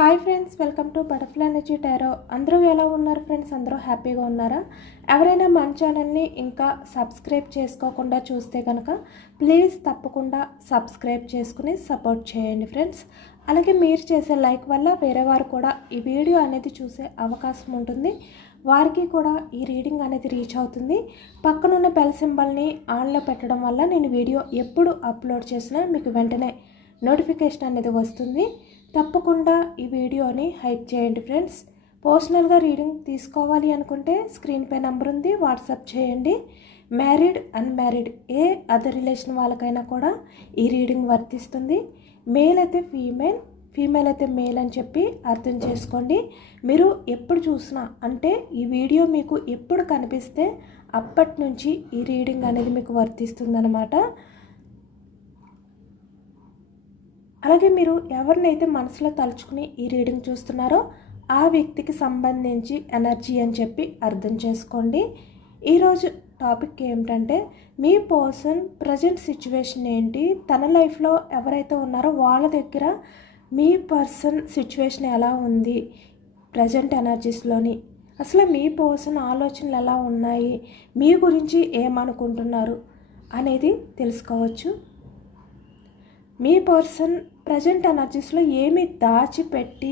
Hi friends, welcome to butterfly energy tarot. అందరూ ఎలా ఉన్నారు ఫ్రెండ్స్? అందరూ హ్యాపీగా ఉన్నారా? ఎవరైనా మన ఛానల్ని ఇంకా సబ్స్క్రైబ్ చేసుకోకుండా చూస్తే కనుక ప్లీజ్ తప్పకుండా సబ్స్క్రైబ్ చేసుకుని సపోర్ట్ చేయండి ఫ్రెండ్స్. అలాగే మీరు చేసే లైక్ వల్ల వేరే వారు కూడా ఈ వీడియో అనేది చూసే అవకాశం ఉంటుంది. వారికి కూడా ఈ రీడింగ్ అనేది రీచ్ అవుతుంది. పక్కనున్న బెల్ సింబల్ని ఆన్లో పెట్టడం వల్ల నేను వీడియో ఎప్పుడు అప్లోడ్ చేసినా మీకు వెంటనే నోటిఫికేషన్ అనేది వస్తుంది. తప్పకుండా ఈ వీడియోని హైప్ చేయండి ఫ్రెండ్స్. పర్సనల్గా రీడింగ్ తీసుకోవాలి అనుకుంటే స్క్రీన్ పై నెంబర్ ఉంది, వాట్సాప్ చేయండి. మ్యారీడ్ అన్మ్యారీడ్ ఏ అదర్ రిలేషన్ వాళ్ళకైనా కూడా ఈ రీడింగ్ వర్తిస్తుంది. మేల్ అయితే ఫీమేల్, ఫీమేల్ అయితే మేల్ అని చెప్పి అర్థం చేసుకోండి. మీరు ఎప్పుడు చూసినా అంటే ఈ వీడియో మీకు ఎప్పుడు కనిపిస్తే అప్పటి నుంచి ఈ రీడింగ్ అనేది మీకు వర్తిస్తుందన్నమాట. అలాగే మీరు ఎవరినైతే మనసులో తలుచుకుని ఈ రీడింగ్ చూస్తున్నారో ఆ వ్యక్తికి సంబంధించి ఎనర్జీ అని చెప్పి అర్థం చేసుకోండి. ఈరోజు టాపిక్ ఏమిటంటే మీ పర్సన్ ప్రజెంట్ సిచ్యువేషన్ ఏంటి, తన లైఫ్లో ఎవరైతే ఉన్నారో వాళ్ళ దగ్గర మీ పర్సన్ సిచ్యువేషన్ ఎలా ఉంది, ప్రజెంట్ ఎనర్జీస్లోని అసలు మీ పర్సన్ ఆలోచనలు ఎలా ఉన్నాయి, మీ గురించి ఏమనుకుంటున్నారు అనేది తెలుసుకోవచ్చు. మీ పర్సన్ ప్రజెంట్ ఎనర్జీస్లో ఏమి దాచిపెట్టి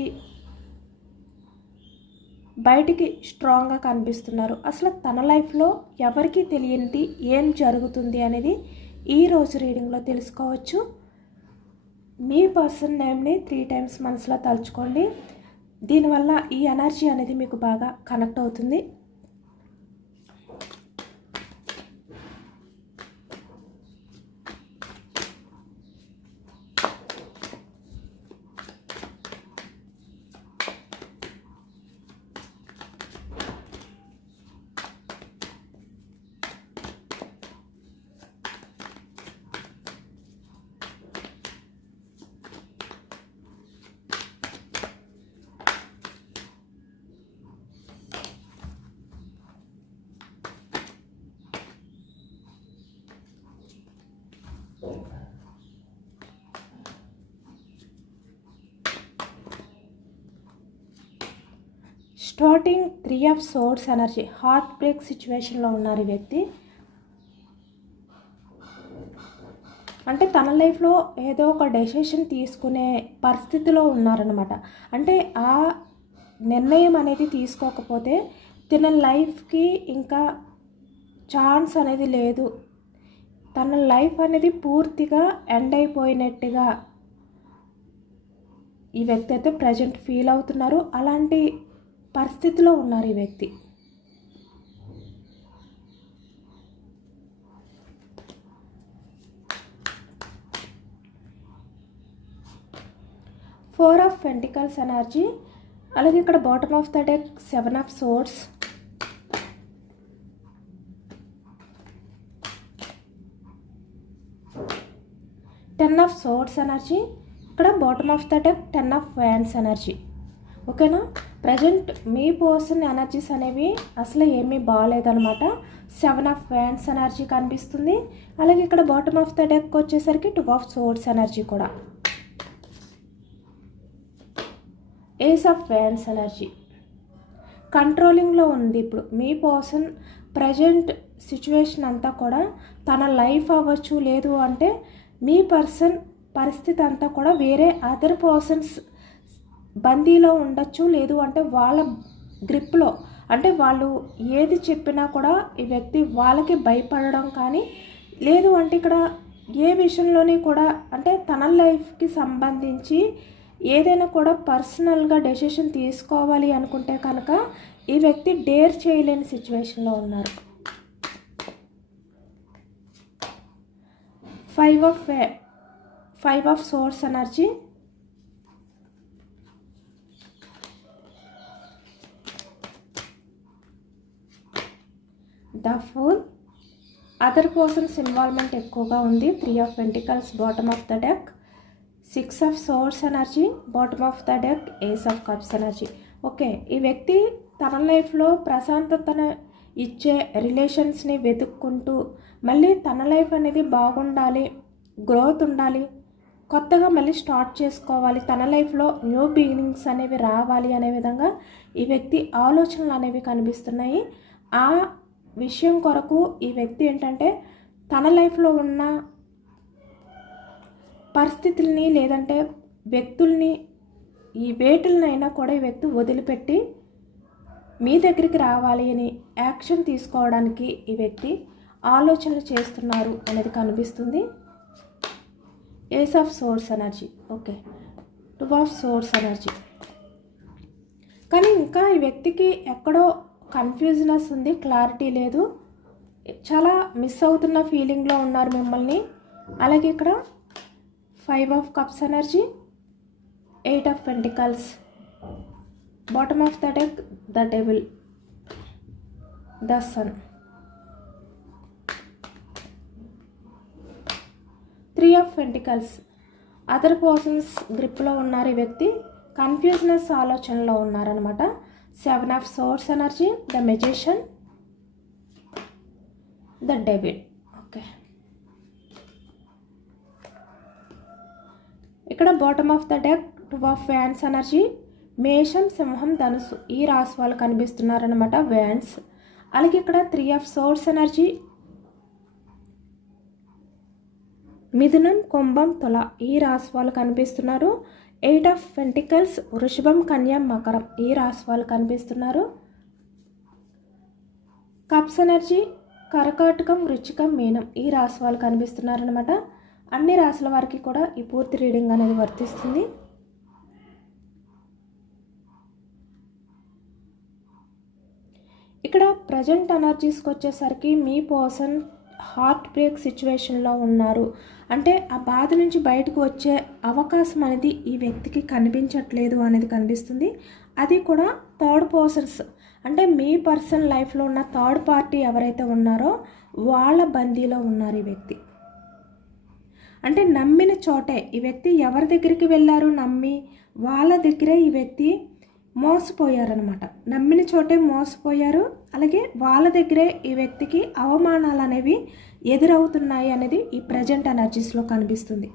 బయటికి స్ట్రాంగ్గా కనిపిస్తున్నారు, అసలు తన లైఫ్లో ఎవరికీ తెలియనిది ఏం జరుగుతుంది అనేది ఈరోజు రీడింగ్లో తెలుసుకోవచ్చు. మీ పర్సన్ నేమ్ని 3 times మనసులో తలుచుకోండి. దీనివల్ల ఈ ఎనర్జీ అనేది మీకు బాగా కనెక్ట్ అవుతుంది. Starting 3 of Swords energy, heart break సిచ్యువేషన్లో ఉన్నారు ఈ వ్యక్తి. అంటే తన లైఫ్లో ఏదో ఒక డెసిషన్ తీసుకునే పరిస్థితిలో ఉన్నారనమాట. అంటే ఆ నిర్ణయం అనేది తీసుకోకపోతే తన లైఫ్కి ఇంకా ఛాన్స్ అనేది లేదు, తన లైఫ్ అనేది పూర్తిగా ఎండ్ అయిపోయినట్టుగా ఈ వ్యక్తి అయితే ప్రజెంట్ ఫీల్ అవుతున్నారు. అలాంటి పరిస్థితిలో ఉన్నారు ఈ వ్యక్తి. Four of Pentacles energy. అలాగే ఇక్కడ bottom of the deck 7 of Swords, Ten of Swords energy. ఇక్కడ bottom of the deck 10 of Wands energy. ఓకేనా? ప్రజెంట్ మీ పర్సన్ ఎనర్జీస్ అనేవి అసలు ఏమీ బాగాలేదనమాట. 7 of Wands ఎనర్జీ కనిపిస్తుంది. అలాగే ఇక్కడ బాటమ్ ఆఫ్ ద డెక్ వచ్చేసరికి 2 of Swords ఎనర్జీ కూడా, Ace of Wands ఎనర్జీ. కంట్రోలింగ్లో ఉంది ఇప్పుడు మీ పర్సన్. ప్రజెంట్ సిచ్యువేషన్ అంతా కూడా తన లైఫ్ అవ్వచ్చు, లేదు అంటే మీ పర్సన్ పరిస్థితి అంతా కూడా వేరే అదర్ పర్సన్స్ బందీలో ఉండొచ్చు, లేదు అంటే వాళ్ళ గ్రిప్లో, అంటే వాళ్ళు ఏది చెప్పినా కూడా ఈ వ్యక్తి వాళ్ళకి భయపడడం కానీ, లేదు అంటే ఇక్కడ ఏ విషయంలోని కూడా అంటే తన లైఫ్కి సంబంధించి ఏదైనా కూడా పర్సనల్గా డెసిషన్ తీసుకోవాలి అనుకుంటే కనుక ఈ వ్యక్తి డేర్ చేయలేని సిచ్యువేషన్లో ఉన్నారు. 5 of Swords energy. The fool. Other persons involvement ఎక్కువగా ఉంది. 3 of Pentacles bottom of the deck, 6 of Swords energy, bottom of the deck Ace of Cups energy. Okay, ఈ వ్యక్తి తన లైఫ్లో ప్రశాంతతను ఇచ్చే రిలేషన్స్ని వెతుక్కుంటూ మళ్ళీ తన లైఫ్ అనేది బాగుండాలి, గ్రోత్ ఉండాలి, కొత్తగా మళ్ళీ స్టార్ట్ చేసుకోవాలి, తన లైఫ్లో న్యూ బిగినింగ్స్ అనేవి రావాలి అనే విధంగా ఈ వ్యక్తి ఆలోచనలు అనేవి కనిపిస్తున్నాయి. ఆ విషయం కొరకు ఈ వ్యక్తి ఏంటంటే తన లైఫ్లో ఉన్న పరిస్థితుల్ని లేదంటే వ్యక్తుల్ని ఈ వేటిలనైనా కూడా ఈ వ్యక్తి వదిలిపెట్టి మీ దగ్గరికి రావాలి అని యాక్షన్ తీసుకోవడానికి ఈ వ్యక్తి ఆలోచనలు చేస్తున్నారు అనేది కనిపిస్తుంది. Ace of source energy, okay, 2 of source energy. కానీ ఇంకా ఈ వ్యక్తికి ఎక్కడో కన్ఫ్యూజనెస్ ఉంది, క్లారిటీ లేదు, చాలా మిస్ అవుతున్న ఫీలింగ్లో ఉన్నారు మిమ్మల్ని. అలాగే ఇక్కడ 5 of cups energy, 8 of pentacles, bottom of the deck the devil, the sun, 3 of pentacles. Other persons గ్రిప్లో ఉన్నారు ఈ వ్యక్తి, కన్ఫ్యూజనెస్ ఆలోచనలో ఉన్నారనమాట. 7 of source energy, the magician, the devil. Okay, ఇక్కడ bottom of the deck 2 of wands energy, మేషం, సింహం, ధనుసు ఈ రాశి వాళ్ళు కనిపిస్తున్నారనమాట, వ్యాన్స్. అలాగే ఇక్కడ 3 ఆఫ్ సోర్స్ ఎనర్జీ, మిథునం, కుంభం, తుల ఈ రాశి వాళ్ళు కనిపిస్తున్నారు. 8 ఆఫ్ పెంటికల్స్, వృషభం, కన్య, మకరం ఈ రాశి వాళ్ళు కనిపిస్తున్నారు. కప్స్ ఎనర్జీ, కర్కాటకం, వృశ్చికం, మీనం ఈ రాశి వాళ్ళు కనిపిస్తున్నారనమాట. అన్ని రాశుల వారికి కూడా ఈ పూర్తి రీడింగ్ అనేది వర్తిస్తుంది. ఇక్కడ ప్రజెంట్ ఎనర్జీస్కి వచ్చేసరికి మీ పర్సన్ హార్ట్ బ్రేక్ సిచ్యువేషన్లో ఉన్నారు. అంటే ఆ బాధ నుంచి బయటకు వచ్చే అవకాశం అనేది ఈ వ్యక్తికి కనిపించట్లేదు అనేది కనిపిస్తుంది. అది కూడా థర్డ్ పర్సన్స్, అంటే మీ పర్సన్ లైఫ్లో ఉన్న థర్డ్ పార్టీ ఎవరైతే ఉన్నారో వాళ్ళ బందీలో ఉన్నారు ఈ వ్యక్తి. అంటే నమ్మిన చోటే ఈ వ్యక్తి ఎవరి దగ్గరికి వెళ్ళారు, నమ్మి వాళ్ళ దగ్గరే ఈ వ్యక్తి మోసపోయారనమాట. నమ్మిన చోటే మోసపోయారు. అలాగే వాళ్ళ దగ్గరే ఈ వ్యక్తికి అవమానాలు అనేవి ఎదురవుతున్నాయి అనేది ఈ ప్రజెంట్ ఎనర్జీస్లో కనిపిస్తుంది.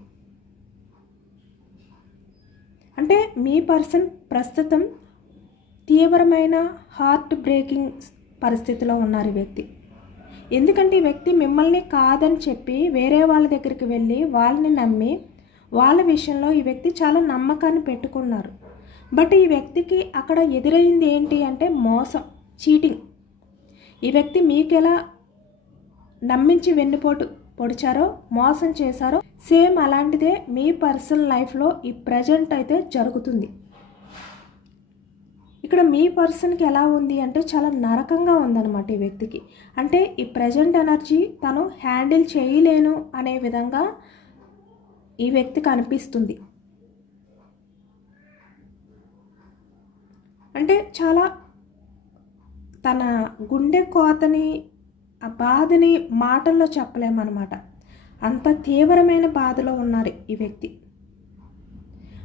అంటే మీ పర్సన్ ప్రస్తుతం తీవ్రమైన హార్ట్ బ్రేకింగ్ పరిస్థితిలో ఉన్నారు ఈ వ్యక్తి. ఎందుకంటే ఈ వ్యక్తి మిమ్మల్ని కాదని చెప్పి వేరే వాళ్ళ దగ్గరికి వెళ్ళి వాళ్ళని నమ్మి వాళ్ళ విషయంలో ఈ వ్యక్తి చాలా నమ్మకాన్ని పెట్టుకున్నారు. బట్ ఈ వ్యక్తికి అక్కడ ఎదురైంది ఏంటి అంటే మోసం, చీటింగ్. ఈ వ్యక్తి మీకు ఎలా నమ్మించి వెన్నుపోటు పొడిచారో, మోసం చేశారో, సేమ్ అలాంటిదే మీ పర్సనల్ లైఫ్లో ఈ ప్రజెంట్ అయితే జరుగుతుంది. ఇక్కడ మీ పర్సన్కి ఎలా ఉంది అంటే చాలా నరకంగా ఉందన్నమాట ఈ వ్యక్తికి. అంటే ఈ ప్రజెంట్ ఎనర్జీ తను హ్యాండిల్ చేయలేను అనే విధంగా ఈ వ్యక్తికి అనిపిస్తుంది. అంటే చాలా తన గుండె కోతని, ఆ బాధని మాటల్లో చెప్పలేమన్నమాట. అంత తీవ్రమైన బాధలో ఉన్నారు ఈ వ్యక్తి.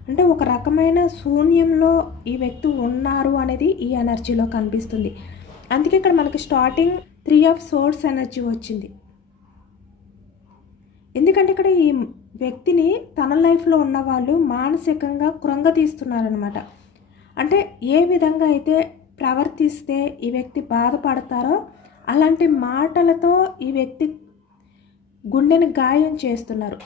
అంటే ఒక రకమైన శూన్యంలో ఈ వ్యక్తి ఉన్నారు అనేది ఈ ఎనర్జీలో కనిపిస్తుంది. అందుకే ఇక్కడ మనకి స్టార్టింగ్ 3 ఆఫ్ సోర్స్ ఎనర్జీ వచ్చింది. ఎందుకంటే ఇక్కడ ఈ వ్యక్తిని తన లైఫ్లో ఉన్న వాళ్ళు మానసికంగా కృంగతీస్తున్నారనమాట. అంటే ఏ విధంగా అయితే ప్రవర్తిస్తే ఈ వ్యక్తి బాధపడతారో అలాంటి మాటలతో ఈ వ్యక్తి గుండెని గాయం చేస్తున్నారు.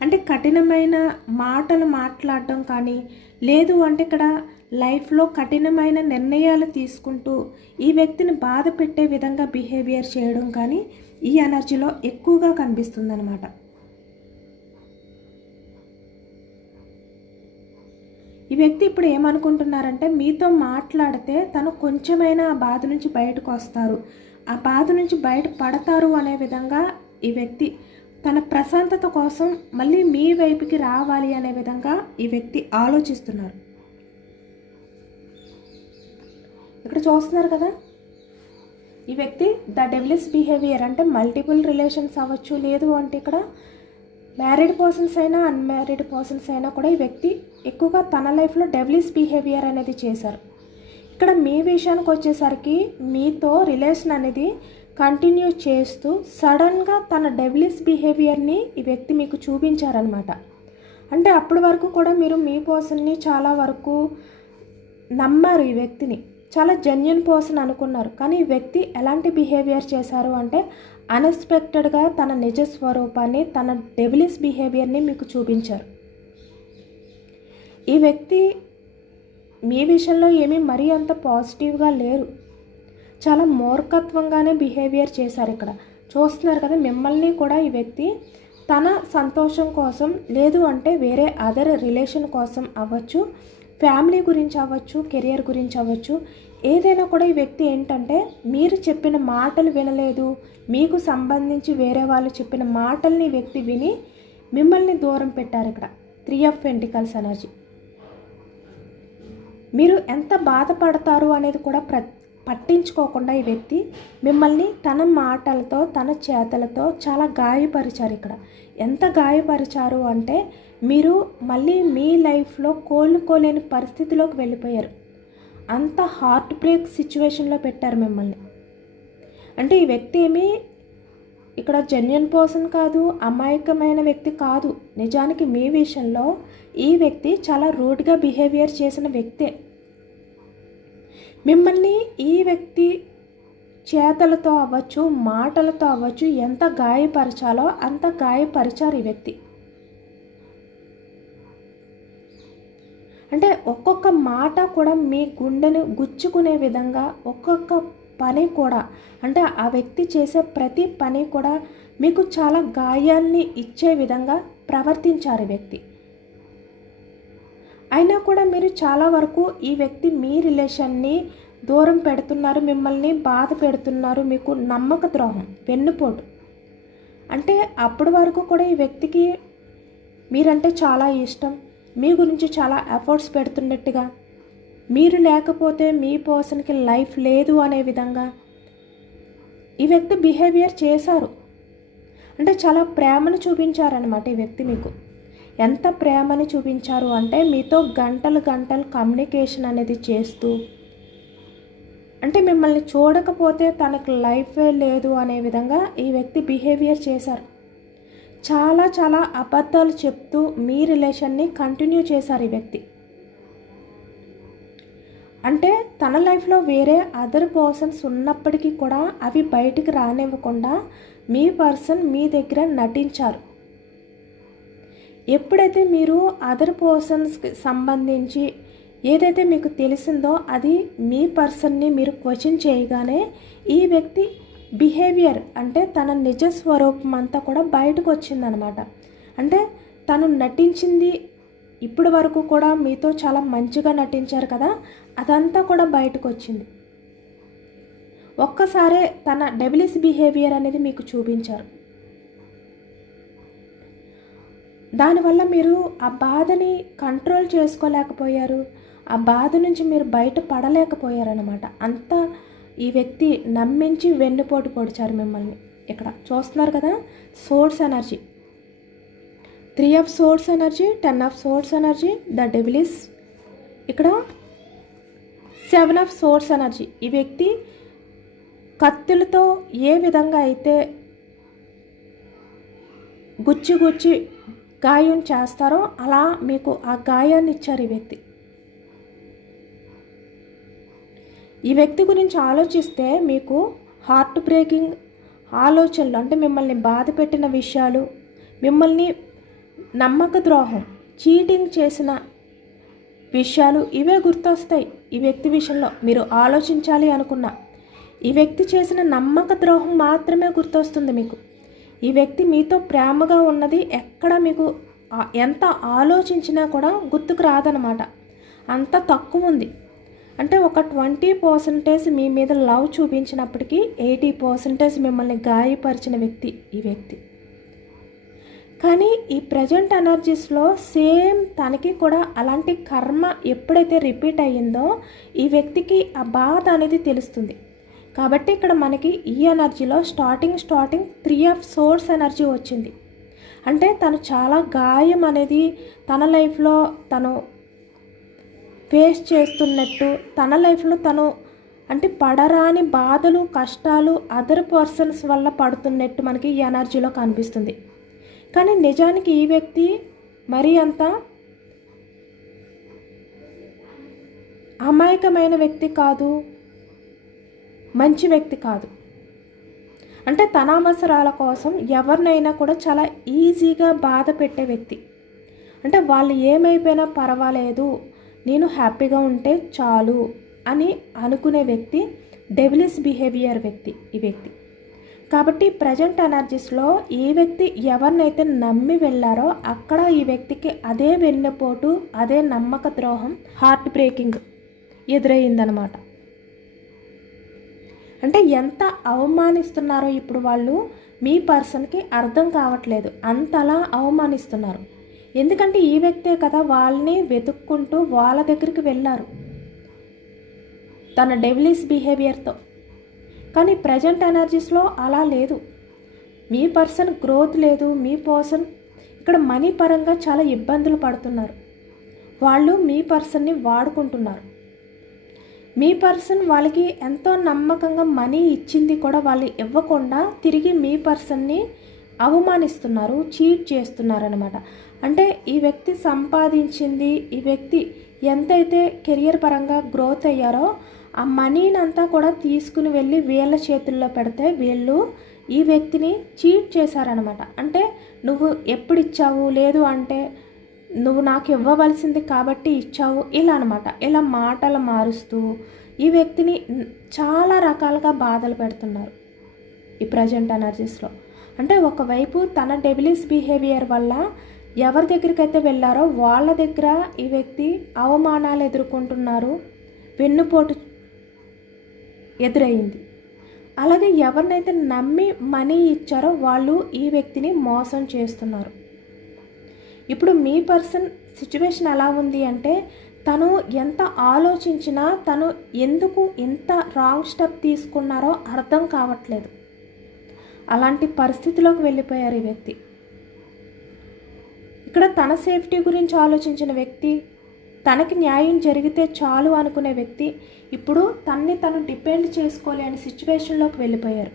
అంటే కఠినమైన మాటలు మాట్లాడడం కానీ, లేదు అంటే ఇక్కడ లైఫ్లో కఠినమైన నిర్ణయాలు తీసుకుంటూ ఈ వ్యక్తిని బాధ పెట్టే విధంగా బిహేవియర్ చేయడం కానీ ఈ ఎనర్జీలో ఎక్కువగా కనిపిస్తుంది అన్నమాట. ఈ వ్యక్తి ఇప్పుడు ఏమనుకుంటున్నారంటే మీతో మాట్లాడితే తను కొంచెమైనా ఆ బాధ నుంచి బయటకు వస్తారు, ఆ బాధ నుంచి బయట పడతారు అనే విధంగా ఈ వ్యక్తి తన ప్రశాంతత కోసం మళ్ళీ మీ వైపుకి రావాలి అనే విధంగా ఈ వ్యక్తి ఆలోచిస్తున్నారు. ఇక్కడ చూస్తున్నారు కదా, ఈ వ్యక్తి ద డెవిల్స్ బిహేవియర్ అంటే మల్టిపుల్ రిలేషన్స్ అవ్వచ్చు, లేదు అంటే ఇక్కడ మ్యారీడ్ పర్సన్స్ అయినా అన్మ్యారీడ్ పర్సన్స్ అయినా కూడా ఈ వ్యక్తి ఎక్కువగా తన లైఫ్లో డెవిల్స్ బిహేవియర్ అనేది చేశారు. ఇక్కడ మీ విషయానికి వచ్చేసరికి మీతో రిలేషన్ అనేది కంటిన్యూ చేస్తూ సడన్గా తన డెవిలిష్ బిహేవియర్ని ఈ వ్యక్తి మీకు చూపించారనమాట. అంటే అప్పటి వరకు కూడా మీరు మీ పర్సన్ని చాలా వరకు నమ్మారు, ఈ వ్యక్తిని చాలా జెన్యున్ పర్సన్ అనుకున్నారు. కానీ ఈ వ్యక్తి ఎలాంటి బిహేవియర్ చేశారు అంటే అన్ఎక్స్పెక్టెడ్గా తన నిజ స్వరూపాన్ని, తన డెవిలిష్ బిహేవియర్ని మీకు చూపించారు. ఈ వ్యక్తి మీ విషయంలో ఏమీ మరీ అంత పాజిటివ్గా లేరు, చాలా మూర్ఖత్వంగానే బిహేవియర్ చేశారు. ఇక్కడ చూస్తున్నారు కదా, మిమ్మల్ని కూడా ఈ వ్యక్తి తన సంతోషం కోసం, లేదు అంటే వేరే అదర్ రిలేషన్ కోసం అవ్వచ్చు, ఫ్యామిలీ గురించి అవ్వచ్చు, కెరియర్ గురించి అవ్వచ్చు, ఏదైనా కూడా ఈ వ్యక్తి ఏంటంటే మీరు చెప్పిన మాటలు వినలేదు, మీకు సంబంధించి వేరే వాళ్ళు చెప్పిన మాటల్ని ఈ వ్యక్తి విని మిమ్మల్ని దూరం పెట్టారు. ఇక్కడ 3 ఆఫ్ పెంటికల్స్ ఎనర్జీ. మీరు ఎంత బాధపడతారు అనేది కూడా పట్టించుకోకుండా ఈ వ్యక్తి మిమ్మల్ని తన మాటలతో, తన చేతలతో చాలా గాయపరిచారు. ఇక్కడ ఎంత గాయపరిచారు అంటే మీరు మళ్ళీ మీ లైఫ్లో కోలుకోలేని పరిస్థితిలోకి వెళ్ళిపోయారు. అంత హార్ట్ బ్రేక్ సిచ్యువేషన్లో పెట్టారు మిమ్మల్ని. అంటే ఈ వ్యక్తి ఏమీ ఇక్కడ జెన్యున్ పర్సన్ కాదు, అమాయకమైన వ్యక్తి కాదు. నిజానికి మీ విషయంలో ఈ వ్యక్తి చాలా రూడ్గా బిహేవియర్ చేసిన వ్యక్తే. మిమ్మల్ని ఈ వ్యక్తి చేతలతో అవ్వచ్చు, మాటలతో అవ్వచ్చు, ఎంత గాయపరచాలో అంత గాయపరిచారు ఈ వ్యక్తి. అంటే ఒక్కొక్క మాట కూడా మీ గుండెను గుచ్చుకునే విధంగా, ఒక్కొక్క పని కూడా, అంటే ఆ వ్యక్తి చేసే ప్రతి పని కూడా మీకు చాలా గాయాన్ని ఇచ్చే విధంగా ప్రవర్తించారు ఈ వ్యక్తి. అయినా కూడా మీరు చాలా వరకు ఈ వ్యక్తి మీ రిలేషన్ని దూరం పెడుతున్నారు, మిమ్మల్ని బాధ పెడుతున్నారు, మీకు నమ్మక ద్రోహం, వెన్నుపోటు. అంటే అప్పటి వరకు కూడా ఈ వ్యక్తికి మీరంటే చాలా ఇష్టం, మీ గురించి చాలా ఎఫర్ట్స్ పెడుతున్నట్టుగా, మీరు లేకపోతే మీ పర్సన్కి లైఫ్ లేదు అనే విధంగా ఈ వ్యక్తి బిహేవియర్ చేశారు. అంటే చాలా ప్రేమను చూపించారనమాట ఈ వ్యక్తి మీకు. ఎంత ప్రేమని చూపించారు అంటే మీతో గంటలు గంటలు కమ్యూనికేషన్ అనేది చేస్తూ, అంటే మిమ్మల్ని చూడకపోతే తనకు లైఫే లేదు అనే విధంగా ఈ వ్యక్తి బిహేవియర్ చేశారు. చాలా చాలా అబద్ధాలు చెప్తూ మీ రిలేషన్ని కంటిన్యూ చేశారు ఈ వ్యక్తి. అంటే తన లైఫ్లో వేరే అదర్ పర్సన్స్ ఉన్నప్పటికీ కూడా అవి బయటికి రానివ్వకుండా మీ పర్సన్ మీ దగ్గర నటించారు. ఎప్పుడైతే మీరు అదర్ పర్సన్స్కి సంబంధించి ఏదైతే మీకు తెలిసిందో అది మీ పర్సన్ని మీరు క్వశ్చన్ చేయగానే ఈ వ్యక్తి బిహేవియర్, అంటే తన నిజ స్వరూపం అంతా కూడా బయటకు వచ్చిందనమాట. అంటే తను నటించింది ఇప్పటి వరకు కూడా మీతో చాలా మంచిగా నటించారు కదా, అదంతా కూడా బయటకు వచ్చింది. ఒక్కసారే తన డెవిలిష్ బిహేవియర్ అనేది మీకు చూపించారు. దానివల్ల మీరు ఆ బాధని కంట్రోల్ చేసుకోలేకపోయారు, ఆ బాధ నుంచి మీరు బయట పడలేకపోయారనమాట. అంతా ఈ వ్యక్తి నమ్మించి వెన్నుపోటు పొడిచారు మిమ్మల్ని. ఇక్కడ చూస్తున్నారు కదా, source energy, 3 of swords energy, 10 of swords energy, the devilish. ఇక్కడ 7 ఆఫ్ సోర్స్ ఎనర్జీ. ఈ వ్యక్తి కత్తులతో ఏ విధంగా అయితే గుచ్చి గుచ్చి గాయం చేస్తారో అలా మీకు ఆ గాయాన్ని ఇచ్చారు ఈ వ్యక్తి. ఈ వ్యక్తి గురించి ఆలోచిస్తే మీకు హార్ట్ బ్రేకింగ్ ఆలోచనలు, అంటే మిమ్మల్ని బాధ పెట్టిన విషయాలు, మిమ్మల్ని నమ్మక ద్రోహం, చీటింగ్ చేసిన విషయాలు ఇవే గుర్తొస్తాయి. ఈ వ్యక్తి విషయంలో మీరు ఆలోచించాలి అనుకున్న ఈ వ్యక్తి చేసిన నమ్మక ద్రోహం మాత్రమే గుర్తొస్తుంది మీకు. ఈ వ్యక్తి మీతో ప్రేమగా ఉన్నది ఎక్కడ మీకు ఎంత ఆలోచించినా కూడా గుర్తుకు రాదనమాట, అంత తక్కువ ఉంది. అంటే ఒక 20% మీ మీద లవ్ చూపించినప్పటికీ 80% మిమ్మల్ని గాయపరిచిన వ్యక్తి ఈ వ్యక్తి. కానీ ఈ ప్రజెంట్ ఎనర్జీస్లో సేమ్ తనకి కూడా అలాంటి కర్మ ఎప్పుడైతే రిపీట్ అయ్యిందో ఈ వ్యక్తికి ఆ బాధ అనేది తెలుస్తుంది. కాబట్టి ఇక్కడ మనకి ఈ ఎనర్జీలో స్టార్టింగ్ 3 ఆఫ్ సోర్స్ ఎనర్జీ వచ్చింది. అంటే తను చాలా గాయం అనేది తన లైఫ్లో తను ఫేస్ చేస్తున్నట్టు, తన లైఫ్లో తను అంటే పడరాని బాధలు కష్టాలు అదర్ పర్సన్స్ వల్ల పడుతున్నట్టు మనకి ఈ ఎనర్జీలో కనిపిస్తుంది. కానీ నిజానికి ఈ వ్యక్తి మరీ అంత అమాయకమైన వ్యక్తి కాదు, మంచి వ్యక్తి కాదు. అంటే తన అవసరాల కోసం ఎవరినైనా కూడా చాలా ఈజీగా బాధ పెట్టే వ్యక్తి. అంటే వాళ్ళు ఏమైపోయినా పర్వాలేదు, నేను హ్యాపీగా ఉంటే చాలు అని అనుకునే వ్యక్తి, డెవిలిష్ బిహేవియర్ వ్యక్తి ఈ వ్యక్తి. కాబట్టి ప్రజెంట్ ఎనర్జీస్లో ఈ వ్యక్తి ఎవరినైతే నమ్మి వెళ్ళారో అక్కడ ఈ వ్యక్తికి అదే వెన్నుపోటు, అదే నమ్మక ద్రోహం, హార్ట్ బ్రేకింగ్ ఎదురయ్యిందనమాట. అంటే ఎంత అవమానిస్తున్నారో ఇప్పుడు వాళ్ళు మీ పర్సన్కి అర్థం కావట్లేదు, అంతలా అవమానిస్తున్నారు. ఎందుకంటే ఈ వ్యక్తే కదా వాళ్ళని వెతుక్కుంటూ వాళ్ళ దగ్గరికి వెళ్ళారు తన డెవిలిష్ బిహేవియర్తో. కానీ ప్రజెంట్ ఎనర్జీస్లో అలా లేదు. మీ పర్సన్ గ్రోత్ లేదు, మీ పర్సన్ ఇక్కడ మనీ పరంగా చాలా ఇబ్బందులు పడుతున్నారు. వాళ్ళు మీ పర్సన్ని వాడుకుంటున్నారు. మీ పర్సన్ వాళ్ళకి ఎంతో నమ్మకంగా మనీ ఇచ్చింది కూడా వాళ్ళు ఇవ్వకుండా తిరిగి మీ పర్సన్ని అవమానిస్తున్నారు, చీట్ చేస్తున్నారనమాట. అంటే ఈ వ్యక్తి సంపాదించింది, ఈ వ్యక్తి ఎంతైతే కెరియర్ పరంగా గ్రోత్ అయ్యారో ఆ మనీనంతా కూడా తీసుకుని వెళ్ళి వీళ్ళ చేతుల్లో పెడితే వీళ్ళు ఈ వ్యక్తిని చీట్ చేశారనమాట. అంటే నువ్వు ఎప్పుడు ఇచ్చావు, లేదు అంటే నువ్వు నాకు ఇవ్వవలసింది కాబట్టి ఇచ్చావు, ఇలా అనమాట. ఇలా మాటలు మారుస్తూ ఈ వ్యక్తిని చాలా రకాలుగా బాధలు పెడుతున్నారు ఈ ప్రజెంట్ ఎనర్జీస్లో. అంటే ఒకవైపు తన డెవిలిష్ బిహేవియర్ వల్ల ఎవరి దగ్గరికి అయితే వెళ్ళారో వాళ్ళ దగ్గర ఈ వ్యక్తి అవమానాలు ఎదుర్కొంటున్నారు, వెన్నుపోటు ఎదురయ్యింది. అలాగే ఎవరినైతే నమ్మి మనీ ఇచ్చారో వాళ్ళు ఈ వ్యక్తిని మోసం చేస్తున్నారు. ఇప్పుడు మీ పర్సన్ సిచ్యువేషన్ ఎలా ఉంది అంటే తను ఎంత ఆలోచించినా తను ఎందుకు ఇంత రాంగ్ స్టెప్ తీసుకున్నారో అర్థం కావట్లేదు. అలాంటి పరిస్థితిలోకి వెళ్ళిపోయారు ఈ వ్యక్తి. ఇక్కడ తన సేఫ్టీ గురించి ఆలోచించిన వ్యక్తి, తనకి న్యాయం జరిగితే చాలు అనుకునే వ్యక్తి ఇప్పుడు తన్ని తను డిపెండ్ చేసుకోలేని సిచ్యువేషన్లోకి వెళ్ళిపోయారు.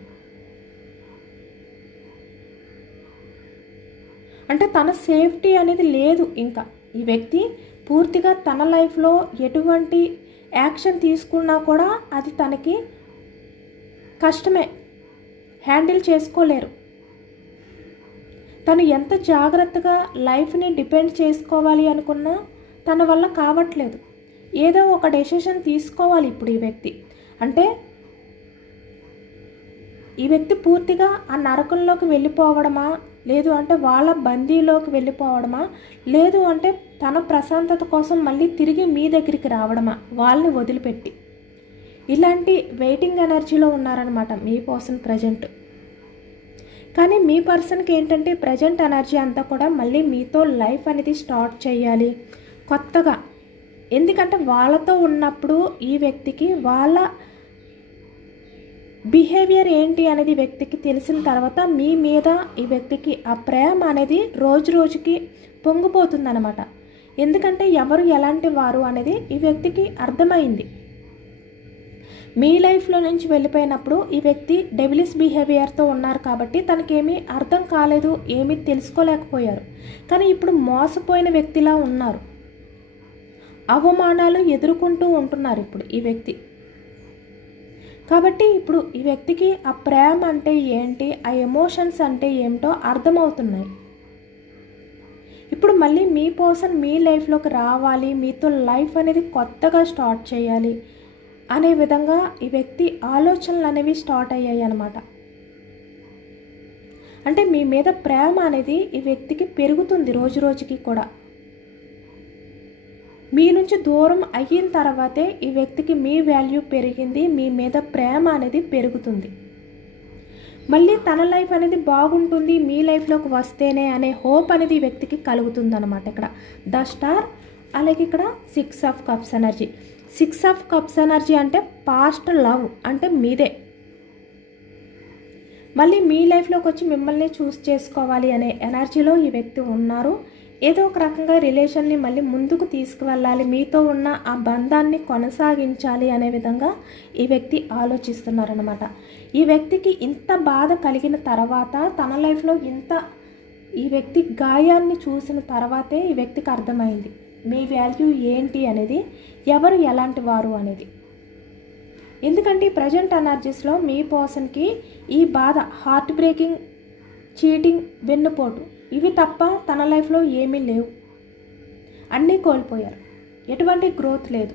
అంటే తన సేఫ్టీ అనేది లేదు. ఇంకా ఈ వ్యక్తి పూర్తిగా తన లైఫ్లో ఎటువంటి యాక్షన్ తీసుకున్నా కూడా అది తనకి కష్టమే, హ్యాండిల్ చేసుకోలేరు. తను ఎంత జాగ్రత్తగా లైఫ్ని డిపెండ్ చేసుకోవాలి అనుకున్నా తన వల్ల కావట్లేదు. ఏదో ఒక డెసిషన్ తీసుకోవాలి ఇప్పుడు ఈ వ్యక్తి. అంటే ఈ వ్యక్తి పూర్తిగా ఆ నరకంలోకి వెళ్ళిపోవడమా, లేదు అంటే వాళ్ళ బందీలోకి వెళ్ళిపోవడమా, లేదు అంటే తన ప్రశాంతత కోసం మళ్ళీ తిరిగి మీ దగ్గరికి రావడమా వాళ్ళని వదిలిపెట్టి. ఇలాంటి వెయిటింగ్ ఎనర్జీలో ఉన్నారనమాట మీ పర్సన్ ప్రజెంట్. కానీ మీ పర్సన్కి ఏంటంటే ప్రజెంట్ ఎనర్జీ అంతా కూడా మళ్ళీ మీతో లైఫ్ అనేది స్టార్ట్ చేయాలి కొత్తగా. ఎందుకంటే వాళ్ళతో ఉన్నప్పుడు ఈ వ్యక్తికి వాళ్ళ బిహేవియర్ ఏంటి అనేది వ్యక్తికి తెలిసిన తర్వాత మీ మీద ఈ వ్యక్తికి ఆ ప్రేమ అనేది రోజు రోజుకి పొంగిపోతుందన్నమాట. ఎందుకంటే ఎవరు ఎలాంటి వారు అనేది ఈ వ్యక్తికి అర్థమైంది. మీ లైఫ్లో నుంచి వెళ్ళిపోయినప్పుడు ఈ వ్యక్తి డెవిలిష్ బిహేవియర్తో ఉన్నారు కాబట్టి తనకేమీ అర్థం కాలేదు, ఏమీ తెలుసుకోలేకపోయారు. కానీ ఇప్పుడు మోసపోయిన వ్యక్తిలా ఉన్నారు, అవమానాలు ఎదుర్కొంటూ ఉంటున్నారు ఇప్పుడు ఈ వ్యక్తి. కాబట్టి ఇప్పుడు ఈ వ్యక్తికి ఆ ప్రేమ అంటే ఏంటి, ఆ ఎమోషన్స్ అంటే ఏమిటో అర్థమవుతున్నాయి. ఇప్పుడు మళ్ళీ మీ పర్సన్ మీ లైఫ్లోకి రావాలి, మీతో లైఫ్ అనేది కొత్తగా స్టార్ట్ చేయాలి అనే విధంగా ఈ వ్యక్తి ఆలోచనలు అనేవి స్టార్ట్ అయ్యాయి అన్నమాట. అంటే మీ మీద ప్రేమ అనేది ఈ వ్యక్తికి పెరుగుతుంది రోజు రోజుకి కూడా. మీ నుంచి దూరం అయిన తర్వాతే ఈ వ్యక్తికి మీ వాల్యూ పెరిగింది, మీ మీద ప్రేమ అనేది పెరుగుతుంది. మళ్ళీ తన లైఫ్ అనేది బాగుంటుంది మీ లైఫ్లోకి వస్తేనే అనే హోప్ అనేది ఈ వ్యక్తికి కలుగుతుంది అనమాట. ఇక్కడ ద స్టార్, అలాగే ఇక్కడ 6 of cups energy. 6 of cups energy అంటే పాస్ట్ లవ్ అంటే మీదే. మళ్ళీ మీ లైఫ్లోకి వచ్చి మిమ్మల్ని చూస్ చేసుకోవాలి అనే ఎనర్జీలో ఈ వ్యక్తి ఉన్నారు. ఏదో ఒక రకంగా రిలేషన్ని మళ్ళీ ముందుకు తీసుకువెళ్ళాలి, మీతో ఉన్న ఆ బంధాన్ని కొనసాగించాలి అనే విధంగా ఈ వ్యక్తి ఆలోచిస్తున్నారనమాట. ఈ వ్యక్తికి ఇంత బాధ కలిగిన తర్వాత, తన లైఫ్లో ఈ వ్యక్తి గాయాన్ని చూసిన తర్వాతే ఈ వ్యక్తికి అర్థమైంది మీ వాల్యూ ఏంటి అనేది, ఎవరు ఎలాంటి వారు అనేది. ఎందుకంటే ప్రజెంట్ ఎనర్జీస్లో మీ పర్సన్కి ఈ బాధ, హార్ట్ బ్రేకింగ్, చీటింగ్, వెన్నుపోటు ఇవి తప్ప తన లైఫ్లో ఏమీ లేవు. అన్నీ కోల్పోయారు, ఎటువంటి గ్రోత్ లేదు.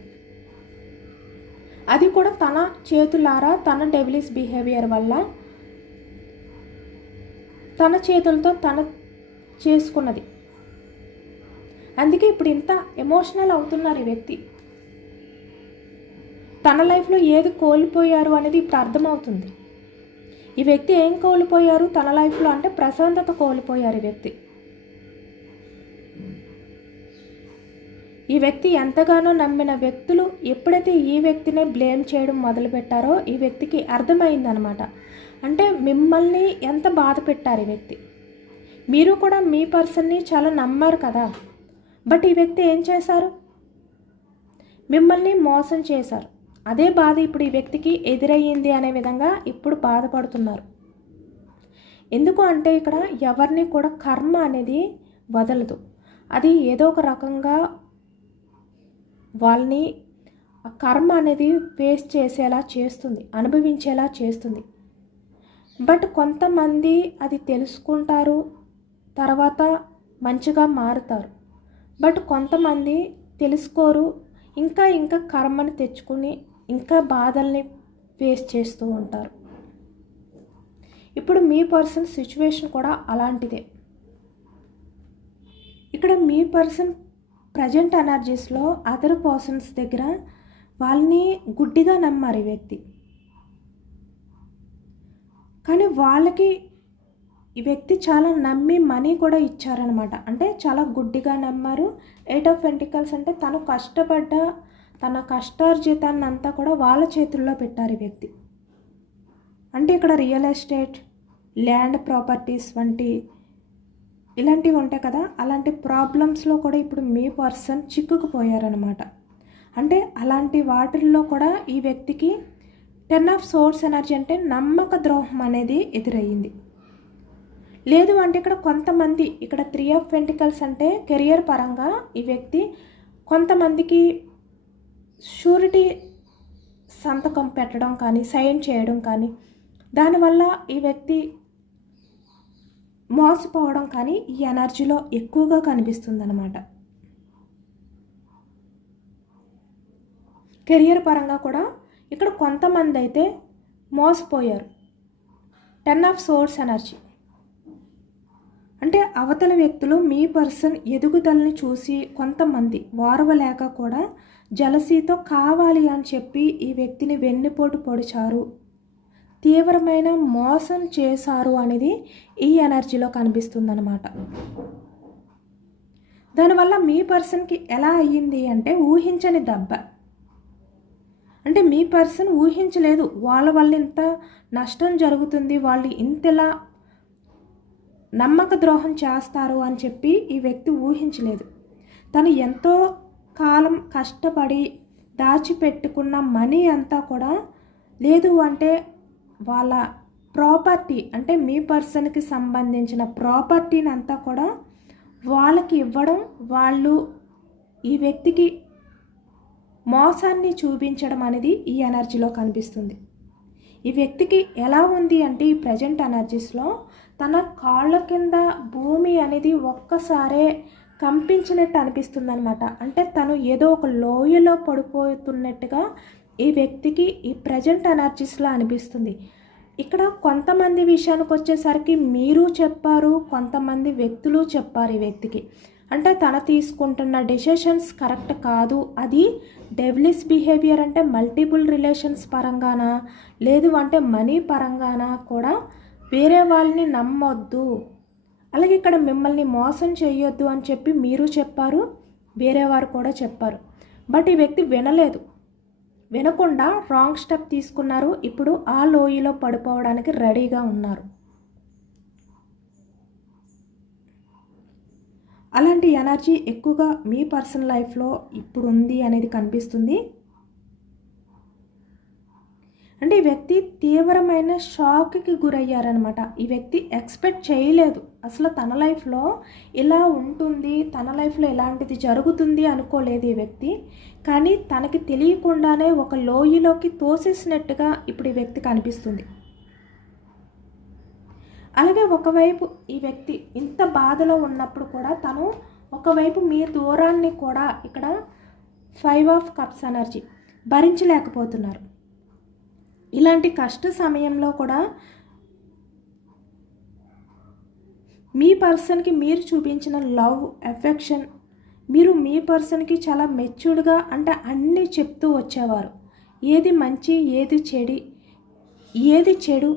అది కూడా తన చేతులారా, తన డెవిలిష్ బిహేవియర్ వల్ల, తన చేతులతో తన చేసుకున్నది. అందుకే ఇప్పుడు ఇంత ఎమోషనల్ అవుతున్నారు ఈ వ్యక్తి. తన లైఫ్లో ఏది కోల్పోయారు అనేది ఇప్పుడు అర్థమవుతుంది. ఈ వ్యక్తి ఏం కోల్పోయారు తన లైఫ్లో అంటే ప్రశాంతత కోల్పోయారు ఈ వ్యక్తి. ఈ వ్యక్తి ఎంతగానో నమ్మిన వ్యక్తులు ఎప్పుడైతే ఈ వ్యక్తినే బ్లేమ్ చేయడం మొదలుపెట్టారో ఈ వ్యక్తికి అర్థమైందనమాట. అంటే మిమ్మల్ని ఎంత బాధ పెట్టారు ఈ వ్యక్తి. మీరు కూడా మీ పర్సన్ని చాలా నమ్మారు కదా, బట్ ఈ వ్యక్తి ఏం చేశారు, మిమ్మల్ని మోసం చేశారు. అదే బాధ ఇప్పుడు ఈ వ్యక్తికి ఎదురయ్యింది అనే విధంగా ఇప్పుడు బాధపడుతున్నారు. ఎందుకు అంటే ఇక్కడ ఎవరిని కూడా కర్మ అనేది వదలదు. అది ఏదో ఒక రకంగా వాళ్ళని ఆ కర్మ అనేది ఫేస్ చేసేలా చేస్తుంది, అనుభవించేలా చేస్తుంది. బట్ కొంతమంది అది తెలుసుకుంటారు, తర్వాత మంచిగా మారుతారు. బట్ కొంతమంది తెలుసుకోరు, ఇంకా కర్మని తెచ్చుకుని ఇంకా బాధల్ని ఫేస్ చేస్తూ ఉంటారు. ఇప్పుడు మీ పర్సన్ సిచ్యువేషన్ కూడా అలాంటిదే. ఇక్కడ మీ పర్సన్ ప్రజెంట్ ఎనర్జీస్లో అదర్ పర్సన్స్ దగ్గర వాళ్ళని గుడ్డిగా నమ్మారు ఈ వ్యక్తి. కానీ వాళ్ళకి ఈ వ్యక్తి చాలా నమ్మి మనీ కూడా ఇచ్చారనమాట. అంటే చాలా గుడ్డిగా నమ్మారు. 8 ఆఫ్ పెంటికల్స్ అంటే తను కష్టపడ్డ తన కష్టార్జితాన్ని అంతా కూడా వాళ్ళ చేతుల్లో పెట్టారు ఈ వ్యక్తి. అంటే ఇక్కడ రియల్ ఎస్టేట్, ల్యాండ్ ప్రాపర్టీస్ వంటి ఇలాంటివి ఉంటాయి కదా, అలాంటి ప్రాబ్లమ్స్లో కూడా ఇప్పుడు మీ పర్సన్ చిక్కుకుపోయారనమాట. అంటే అలాంటి వాటిల్లో కూడా ఈ వ్యక్తికి 10 ఆఫ్ సోర్స్ ఎనర్జీ అంటే నమ్మక ద్రోహం అనేది ఎదురయ్యింది. లేదు అంటే ఇక్కడ కొంతమంది, ఇక్కడ 3 ఆఫ్ పెంటికల్స్ అంటే కెరియర్ పరంగా ఈ వ్యక్తి కొంతమందికి షూరిటీ సంతకం పెట్టడం కానీ, సైన్ చేయడం కానీ, దానివల్ల ఈ వ్యక్తి మోసపోవడం కానీ ఈ ఎనర్జీలో ఎక్కువగా కనిపిస్తుందన్నమాట. కెరియర్ పరంగా కూడా ఇక్కడ కొంతమంది అయితే మోసపోయారు. 10 ఆఫ్ సోర్స్ ఎనర్జీ అంటే అవతల వ్యక్తులు మీ పర్సన్ ఎదుగుదలని చూసి కొంతమంది వారవలేక కూడా జలసీతో కావాలి అని చెప్పి ఈ వ్యక్తిని వెన్నుపోటు పొడిచారు, తీవ్రమైన మోసం చేశారు అనేది ఈ ఎనర్జీలో కనిపిస్తుందన్నమాట. దానివల్ల మీ పర్సన్కి ఎలా అయ్యింది అంటే ఊహించని దెబ్బ. అంటే మీ పర్సన్ ఊహించలేదు వాళ్ళ వల్ల ఇంత నష్టం జరుగుతుంది, వాళ్ళు ఇంతలా నమ్మక ద్రోహం చేస్తారు అని చెప్పి ఈ వ్యక్తి ఊహించలేదు. తను ఎంతో కాలం కష్టపడి దాచిపెట్టుకున్న మనీ అంతా కూడా లేదు అంటే వాళ్ళ ప్రాపర్టీ అంటే మీ పర్సన్కి సంబంధించిన ప్రాపర్టీని అంతా కూడా వాళ్ళకి ఇవ్వడం, వాళ్ళు ఈ వ్యక్తికి మోసాన్ని చూపించడం అనేది ఈ ఎనర్జీలో కనిపిస్తుంది. ఈ వ్యక్తికి ఎలా ఉంది అంటే ఈ ప్రజెంట్ ఎనర్జీస్లో తన కాళ్ళ కింద భూమి అనేది ఒక్కసారే కంపించినట్టు అనిపిస్తుంది అనమాట. అంటే తను ఏదో ఒక లోయలో పడిపోతున్నట్టుగా ఈ వ్యక్తికి ఈ ప్రజెంట్ ఎనర్జీస్లో అనిపిస్తుంది. ఇక్కడ కొంతమంది విషయానికి వచ్చేసరికి మీరు చెప్పారు, కొంతమంది వ్యక్తులు చెప్పారు ఈ వ్యక్తికి. అంటే తను తీసుకుంటున్న డెసిషన్స్ కరెక్ట్ కాదు, అది డెవిలిష్ బిహేవియర్ అంటే మల్టిపుల్ రిలేషన్స్ పరంగానా లేదు అంటే మనీ పరంగానా కూడా వేరే వాళ్ళని నమ్మొద్దు, అలాగే ఇక్కడ మిమ్మల్ని మోసం చేయొద్దు అని చెప్పి మీరు చెప్పారు, వేరే వారు కూడా చెప్పారు. బట్ ఈ వ్యక్తి వినలేదు, వినకుండా రాంగ్ స్టెప్ తీసుకున్నారు. ఇప్పుడు ఆ లోయలో పడిపోవడానికి రెడీగా ఉన్నారు. అలాంటి ఎనర్జీ ఎక్కువగా మీ పర్సనల్ లైఫ్లో ఇప్పుడు ఉంది అనేది కనిపిస్తుంది. అంటే ఈ వ్యక్తి తీవ్రమైన షాక్కి గురయ్యారనమాట. ఈ వ్యక్తి ఎక్స్పెక్ట్ చేయలేదు, అసలు తన లైఫ్లో ఇలా ఉంటుంది, తన లైఫ్లో ఇలాంటిది జరుగుతుంది అనుకోలేదు ఈ వ్యక్తి. కానీ తనకి తెలియకుండానే ఒక లోయలోకి తోసేసినట్టుగా ఇప్పుడు ఈ వ్యక్తి కనిపిస్తుంది. అలాగే ఒకవైపు ఈ వ్యక్తి ఇంత బాధలో ఉన్నప్పుడు కూడా తను ఒకవైపు మీ దూరాన్ని కూడా ఇక్కడ 5 ఆఫ్ కప్స్ ఎనర్జీ భరించలేకపోతున్నారు. ఇలాంటి కష్ట సమయంలో కూడా మీ పర్సన్కి మీరు చూపించిన లవ్, ఎఫెక్షన్, మీరు మీ పర్సన్కి చాలా మెచ్యూర్డ్గా అంటే అన్నీ చెప్తూ వచ్చేవారు. ఏది మంచి, ఏది చెడు,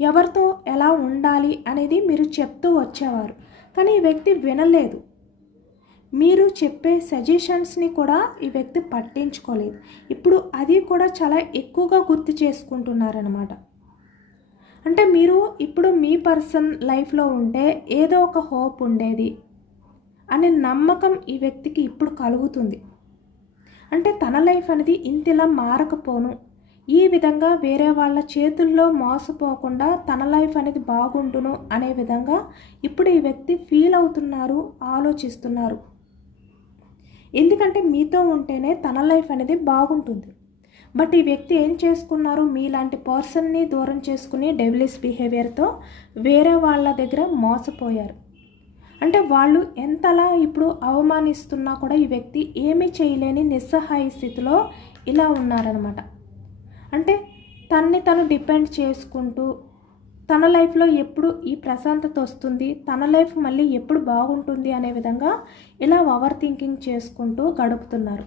ఎవరితో ఎలా ఉండాలి అనేది మీరు చెప్తూ వచ్చేవారు. కానీ ఈ వ్యక్తి వినలేదు. మీరు చెప్పే సజెషన్స్ని కూడా ఈ వ్యక్తి పట్టించుకోలేదు. ఇప్పుడు అది కూడా చాలా ఎక్కువగా గుర్తు చేసుకుంటున్నారనమాట. అంటే మీరు ఇప్పుడు మీ పర్సన్ లైఫ్లో ఉంటే ఏదో ఒక హోప్ ఉండేది అనే నమ్మకం ఈ వ్యక్తికి ఇప్పుడు కలుగుతుంది. అంటే తన లైఫ్ అనేది ఇంతలా మారకపోను, ఈ విధంగా వేరే వాళ్ళ చేతుల్లో మోసపోకుండా తన లైఫ్ అనేది బాగుండును అనే విధంగా ఇప్పుడు ఈ వ్యక్తి ఫీల్ అవుతున్నారు, ఆలోచిస్తున్నారు. ఎందుకంటే మీతో ఉంటేనే తన లైఫ్ అనేది బాగుంటుంది. బట్ ఈ వ్యక్తి ఏం చేసుకున్నారు, మీలాంటి పర్సన్ని దూరం చేసుకుని డెవిలిష్ బిహేవియర్తో వేరే వాళ్ళ దగ్గర మోసపోయారు. అంటే వాళ్ళు ఎంతలా ఇప్పుడు అవమానిస్తున్నా కూడా ఈ వ్యక్తి ఏమీ చేయలేని నిస్సహాయ స్థితిలో ఇలా ఉన్నారనమాట. అంటే తన్ని తను డిపెండ్ చేసుకుంటూ తన లైఫ్లో ఎప్పుడు ఈ ప్రశాంతత వస్తుంది, తన లైఫ్ మళ్ళీ ఎప్పుడు బాగుంటుంది అనే విధంగా ఇలా ఓవర్ థింకింగ్ చేసుకుంటూ గడుపుతున్నారు.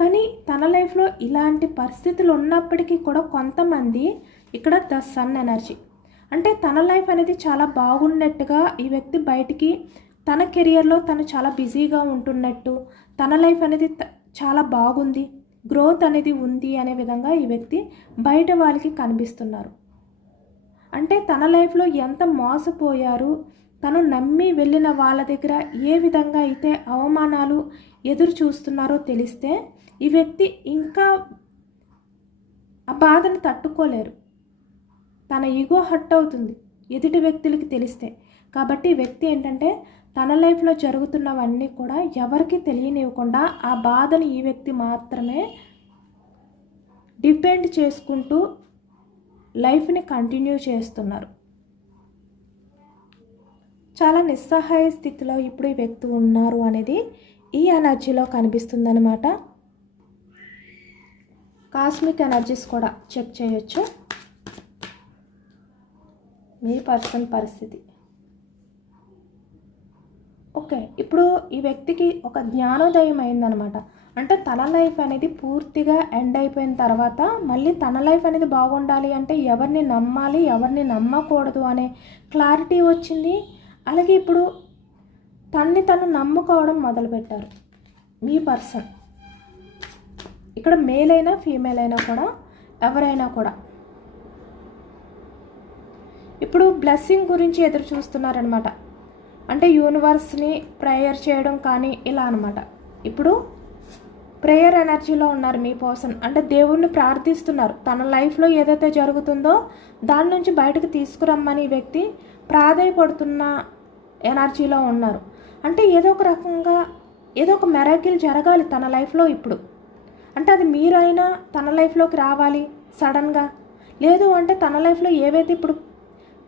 కానీ తన లైఫ్లో ఇలాంటి పరిస్థితులు ఉన్నప్పటికీ కూడా కొంతమంది ఇక్కడ ద సన్ ఎనర్జీ అంటే తన లైఫ్ అనేది చాలా బాగున్నట్టుగా ఈ వ్యక్తి బయటికి తన కెరియర్లో తను చాలా బిజీగా ఉంటున్నట్టు, తన లైఫ్ అనేది చాలా బాగుంది, గ్రోత్ అనేది ఉంది అనే విధంగా ఈ వ్యక్తి బయట వాళ్ళకి కనిపిస్తున్నారు. అంటే తన లైఫ్లో ఎంత మోసపోయారు, తను నమ్మి వెళ్ళిన వాళ్ళ దగ్గర ఏ విధంగా అయితే అవమానాలు ఎదురు చూస్తున్నారో తెలిస్తే ఈ వ్యక్తి ఇంకా ఆ బాధను తట్టుకోలేరు. తన ఈగో హర్ట్ అవుతుంది ఎదుటి వ్యక్తులకి తెలిస్తే. కాబట్టి ఈ వ్యక్తి ఏంటంటే తన లైఫ్లో జరుగుతున్నవన్నీ కూడా ఎవరికి తెలియనివ్వకుండా ఆ బాధను ఈ వ్యక్తి మాత్రమే డిపెండ్ చేసుకుంటూ లైఫ్ని కంటిన్యూ చేస్తున్నారు. చాలా నిస్సహాయ స్థితిలో ఇప్పుడు ఈ వ్యక్తి ఉన్నారు అనేది ఈ ఎనర్జీలో కనిపిస్తుందన్నమాట. కాస్మిక్ ఎనర్జీస్ కూడా చెక్ చేయొచ్చు. మీ పర్సన్ పరిస్థితి ఓకే. ఇప్పుడు ఈ వ్యక్తికి ఒక జ్ఞానోదయం అయిందనమాట. అంటే తన లైఫ్ అనేది పూర్తిగా ఎండ్ అయిపోయిన తర్వాత మళ్ళీ తన లైఫ్ అనేది బాగుండాలి అంటే ఎవరిని నమ్మాలి, ఎవరిని నమ్మకూడదు అనే క్లారిటీ వచ్చింది. అలాగే ఇప్పుడు తన్ని తను నమ్ముకోవడం మొదలుపెట్టారు మీ పర్సన్. ఇక్కడ మేల్ అయినా ఫీమేల్ అయినా కూడా ఎవరైనా కూడా ఇప్పుడు బ్లెస్సింగ్ గురించి ఎదురు చూస్తున్నారనమాట. అంటే యూనివర్స్ని ప్రేయర్ చేయడం కానీ ఇలా అనమాట. ఇప్పుడు ప్రేయర్ ఎనర్జీలో ఉన్నారు మీ పర్సన్. అంటే దేవుణ్ణి ప్రార్థిస్తున్నారు. తన లైఫ్లో ఏదైతే జరుగుతుందో దాని నుంచి బయటకు తీసుకురమ్మని వ్యక్తి ప్రాధేయపడుతున్న ఎనర్జీలో ఉన్నారు. అంటే ఏదో ఒక రకంగా ఏదో ఒక మెరాకిల్ జరగాలి తన లైఫ్లో ఇప్పుడు. అంటే అది మీరైనా తన లైఫ్లోకి రావాలి సడన్గా, లేదు అంటే తన లైఫ్లో ఏవైతే ఇప్పుడు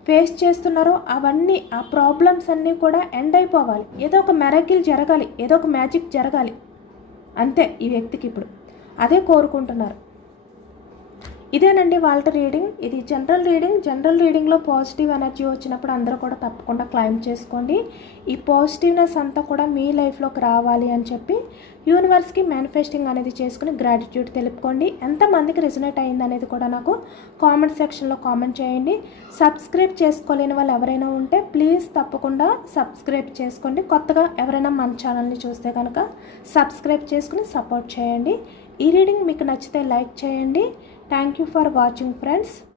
ఫేస్ చేస్తున్నారో అవన్నీ ఆ ప్రాబ్లమ్స్ అన్నీ కూడా ఎండ్ అయిపోవాలి. ఏదో ఒక మెరాకిల్ జరగాలి, ఏదో ఒక మ్యాజిక్ జరగాలి అంతే. ఈ వ్యక్తికి ఇప్పుడు అదే కోరుకుంటున్నారు. ఇదేనండి వాళ్ళ రీడింగ్. ఇది జనరల్ రీడింగ్. జనరల్ రీడింగ్లో పాజిటివ్ ఎనర్జీ వచ్చినప్పుడు అందరూ కూడా తప్పకుండా క్లైమ్ చేసుకోండి. ఈ పాజిటివ్నెస్ అంతా కూడా మీ లైఫ్లోకి రావాలి అని చెప్పి యూనివర్స్కి మేనిఫెస్టింగ్ అనేది చేసుకుని గ్రాటిట్యూడ్ తెలుపుకోండి. ఎంతమందికి రెజొనేట్ అయింది అనేది కూడా నాకు కామెంట్ సెక్షన్లో కామెంట్ చేయండి. సబ్స్క్రైబ్ చేసుకోలేని వాళ్ళు ఎవరైనా ఉంటే ప్లీజ్ తప్పకుండా సబ్స్క్రైబ్ చేసుకోండి. కొత్తగా ఎవరైనా మన ఛానల్ని చూస్తే కనుక సబ్స్క్రైబ్ చేసుకుని సపోర్ట్ చేయండి. ఈ రీడింగ్ మీకు నచ్చితే లైక్ చేయండి. Thank you for watching friends.